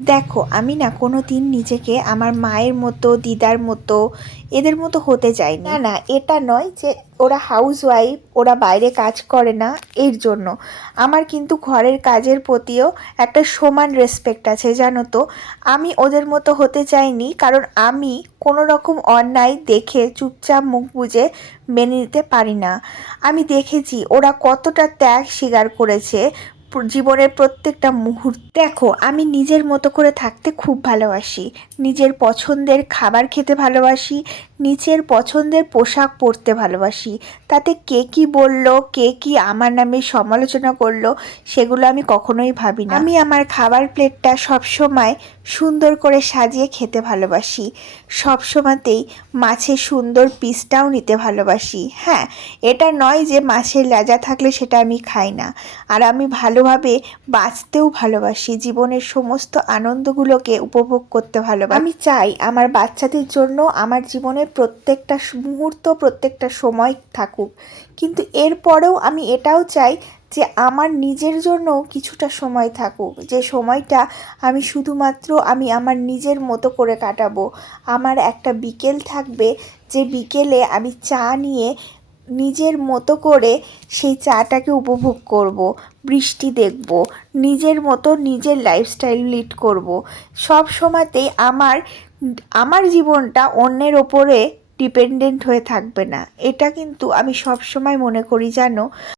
দেখো, আমি না কোনোদিন নিজেকে আমার মায়ের মতো, দিদার মতো, এদের মতো হতে চাইনি। না, না, এটা নয় যে ওরা হাউসওয়াইফ, ওরা বাইরে কাজ করে না, এর জন্য। আমার কিন্তু ঘরের কাজের প্রতিও একটা সমান রেসপেক্ট আছে, জানো তো। আমি ওদের মতো হতে চাইনি, কারণ আমি কোনো রকম অন্যায় দেখে চুপচাপ মুখ বুজে মেনে নিতে পারি না। আমি দেখেছি ওরা কতটা ত্যাগ স্বীকার করেছে জীবনের প্রত্যেকটা মুহূর্তে। দেখো, আমি নিজের মতো করে থাকতে খুব ভালোবাসি, নিজের পছন্দের খাবার খেতে ভালোবাসি, নিজের পছন্দের পোশাক পরতে ভালোবাসি। তাতে কে কি বলল, কে কি আমার নামে সমালোচনা করলো, সেগুলো আমি কখনোই ভাবি না। আমি আমার খাবার প্লেটটা সবসময় সুন্দর করে সাজিয়ে খেতে ভালোবাসি, সবসময়তেই মাছের সুন্দর পিসটাও নিতে ভালোবাসি। হ্যাঁ, এটা নয় যে মাছের লেজা থাকলে সেটা আমি খাই না। আর আমি ভালোভাবে বাঁচতেও ভালোবাসি, জীবনের সমস্ত আনন্দগুলোকে উপভোগ করতে ভালোবাসি। আমি চাই আমার বাচ্চাদের জন্য আমার জীবনের প্রত্যেকটা মুহূর্ত, প্রত্যেকটা সময় থাকুক, কিন্তু এরপরেও আমি এটাও চাই যে আমার নিজের জন্যও কিছুটা সময় থাকুক, যে সময়টা আমি শুধুমাত্র আমি আমার নিজের মতো করে কাটাবো। আমার একটা বিকেল থাকবে, যে বিকেলে আমি চা নিয়ে নিজের মতো করে সেই চাটাকে উপভোগ করব, বৃষ্টি দেখব, নিজের মতো নিজের লাইফস্টাইল লিড করব। সব সময়তেই আমার আমার জীবনটা অন্যের ওপরে ডিপেন্ডেন্ট হয়ে থাকবে না, এটা কিন্তু আমি সব সময় মনে করি, জানো।